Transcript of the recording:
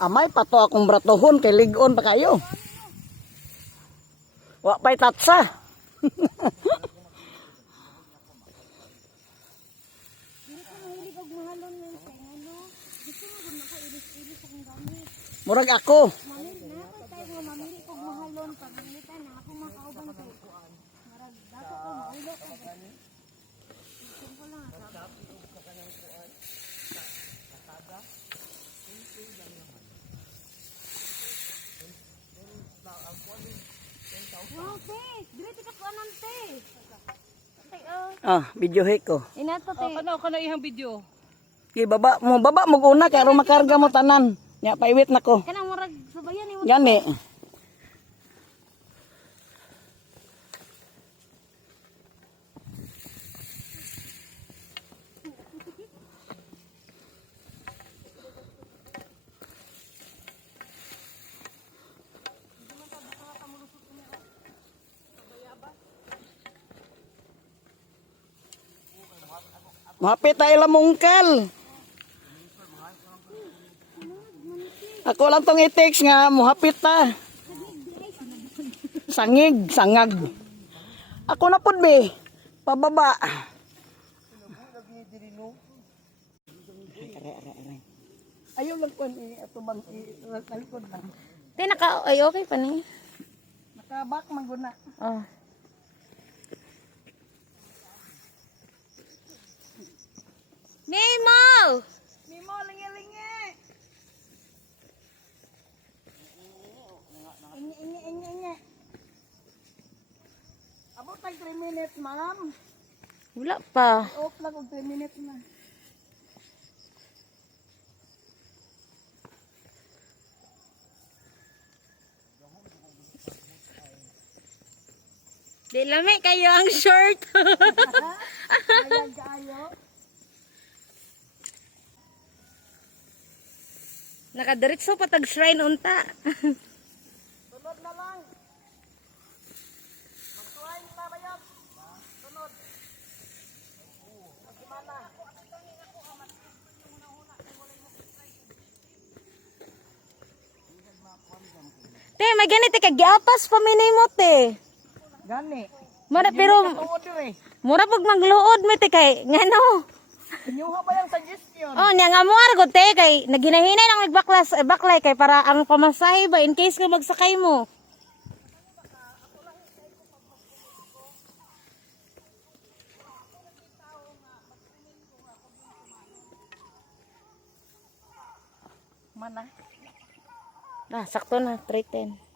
Amay pato akong bratohon kay ligon pa kayo. Wa pa'y tatsa. Murag ako. Video ko. Inato te. Kana ihang video. Okay, baba mo una kay aron makarga mo tanan. Nya paiwit nako. Kanang murag sabayan ni mo. Gani. Mapit tayo lamungkal. Ako lang tong i-text nga, muhapit ta. Sangag. Ako na pud be. Pababa. Ayaw lang ko ni atubang i-talikod lang. Te naka ay okay pa ni. Nakabak maguna. Oh. Mimo! Mimo, lingi-lingi. Ingi. Abot tag 3 minutes, ma'am. Wala pa. Off lang og 3 minutes na. Di lami kayo ang short. Ayan kaayo. Nakadiretso pa tag shrine unta. Sunod na lang. Magtuhay na ba yun? Sunod. Magsimana. Te, may ganito kag giapas pa minimo te. Gani. Mura pero Tuod dire. mura pag magluod mi te kay ngano. Inyuha ba yung suggestion? Oh, nya nga mo argo te kay naginahinay nang magbaklas baklay kay para ang pamasahe ba in case nga magsakay mo. Mana? Sakto na 310.